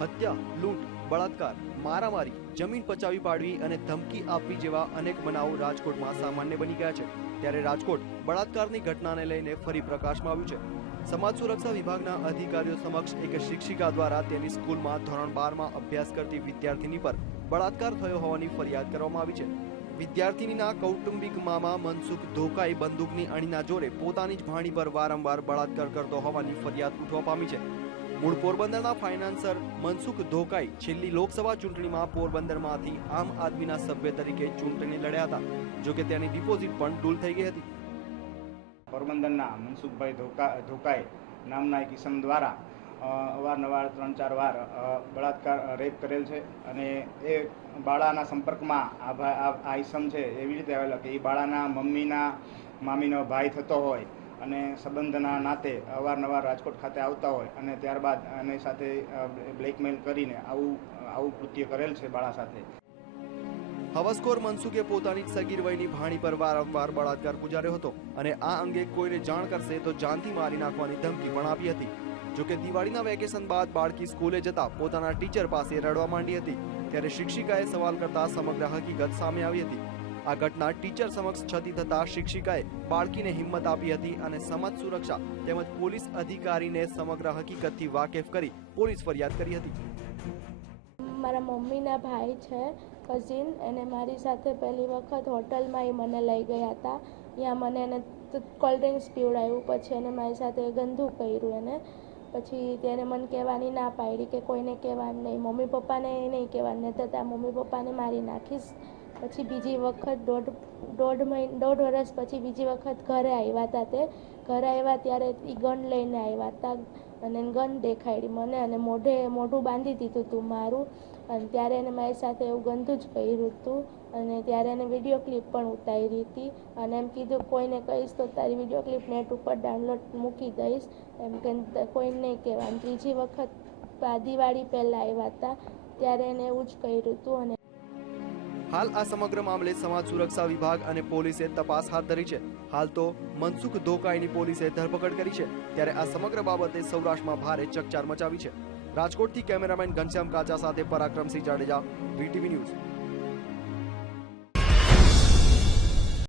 હત્યા, લૂંટ, બળાત્કાર, મારામારી, જમીન પચાવી પાડવી અને ધમકી આપવી જેવા અનેક બનાવો રાજકોટમાં સામાન્ય બની ગયા છે. ત્યારે રાજકોટ બળાત્કારની ઘટનાને લઈને ફરી પ્રકાશમાં આવ્યું છે. સમાજ સુરક્ષા વિભાગના અધિકારીઓ સમક્ષ એક શિક્ષિકા દ્વારા તેની સ્કૂલમાં ધોરણ બારમાં અભ્યાસ કરતી વિદ્યાર્થીની પર બળાત્કાર થયો હોવાની ફરિયાદ કરવામાં આવી છે. વિદ્યાર્થીનીના કૌટુંબિક મામા મનસુખ ધોકાઈ બંદૂકની અણીના જોરે પોતાની જ ભાણી પર વારંવાર બળાત્કાર કરતો હોવાની ફરિયાદ ઉઠવા પામી છે. મૂળ પોરબંદરના ફાઇનાન્સર મનસુખ ધોકાઈ છેલ્લી લોકસભા ચૂંટણીમાં પોરબંદરમાંથી આમ આદમીના સભ્ય તરીકે ચૂંટણી લડ્યા હતા. જોકે તેની ડિપોઝિટ પણ ડૂલ થઈ ગઈ હતી. પોરબંદરના મનસુખભાઈ ધોકા, ધોકાઈ નામના એક ઇસમ દ્વારા અવારનવાર ત્રણ ચાર વાર બળાત્કાર રેપ કરેલ છે અને એ બાળાના સંપર્કમાં આ ભાઈ આ ઇસમ છે એવી રીતે આવેલો કે એ બાળાના મમ્મીના મામીનો ભાઈ થતો હોય અને સંબંધના નાતે અવારનવાર રાજકોટ ખાતે આવતા હોય અને ત્યારબાદ એની સાથે બ્લેકમેલ કરીને આવું આવું કૃત્ય કરેલ છે બાળા સાથે. હવસખોર મનસુખે પોતાની સગીર વયની ભાણી પર વારંવાર બળાત્કાર ગુજાર્યો હતો અને આ અંગે કોઈને જાણ કરશે તો જાનથી મારી નાખવાની ધમકી પણ આપી હતી. જોકે દિવાળીના વેકેશન બાદ બાળકી સ્કૂલે જતા પોતાના ટીચર પાસે રડવા માંડી હતી, ત્યારે શિક્ષિકાએ સવાલ કરતા સમગ્ર હકીકત સામે આવી હતી. આ ઘટના ટીચર સમક્ષ છતી થતા શિક્ષિકાએ બાળકીને હિંમત આપી હતી અને સમાજ સુરક્ષા તેમજ પોલીસ અધિકારીને સમગ્ર હકીકતથી વાકેફ કરી પોલીસ ફરિયાદ કરી હતી. મારા મમ્મીના ભાઈ છે કઝિન એને મારી સાથે પહેલી વખત હોટલમાં એ મને લઈ ગયા હતા. ત્યાં મને એને કોલ્ડ ડ્રિંક્સ પીવડાવ્યું, પછી એને મારી સાથે ગંદુ કર્યું એને. પછી તેને મને કહેવાની ના પાડી કે કોઈને કહેવાનું નહીં. મમ્મી પપ્પાને નહીં કહેવાનું નહીં તો ત્યાં મમ્મી પપ્પાને મારી નાખીશ. પછી બીજી વખત દોઢ દોઢ મહિના દોઢ વર્ષ પછી બીજી વખત ઘરે આવ્યા હતા તે. ઘરે આવ્યા ત્યારે એ ગન લઈને આવ્યા હતા અને ગન દેખાડી મને અને મોઢે, મોઢું બાંધી દીધું હતું મારું. અને ત્યારે એને મારી સાથે એવું ગંદુ જ કર્યું હતું અને ત્યારે એને વીડિયો ક્લિપ પણ ઉતારી હતી. અને એમ કીધું, કોઈને કહીશ તો તારી વીડિયો ક્લિપ નેટ ઉપર ડાઉનલોડ મૂકી દઈશ. એમ કે, કોઈને નહીં કહેવાનું. ત્રીજી વખત દિવાળી પહેલાં આવ્યા હતા ત્યારે એને એવું જ કર્યું હતું અને હાલ આ સમગ્ર મામલે સમાજ સુરક્ષા વિભાગ અને પોલીસે તપાસ હાથ ધરી છે. હાલ તો મનસુખ ધોકાઈની પોલીસે ધરપકડ કરી છે, ત્યારે આ સમગ્ર બાબતે સૌરાષ્ટ્રમાં ભારે ચકચાર મચાવી છે. રાજકોટથી કેમેરામેન ઘનશ્યામ કાચા સાથે પરાક્રમસિંહ જાડેજા વીટીવી ન્યૂઝ.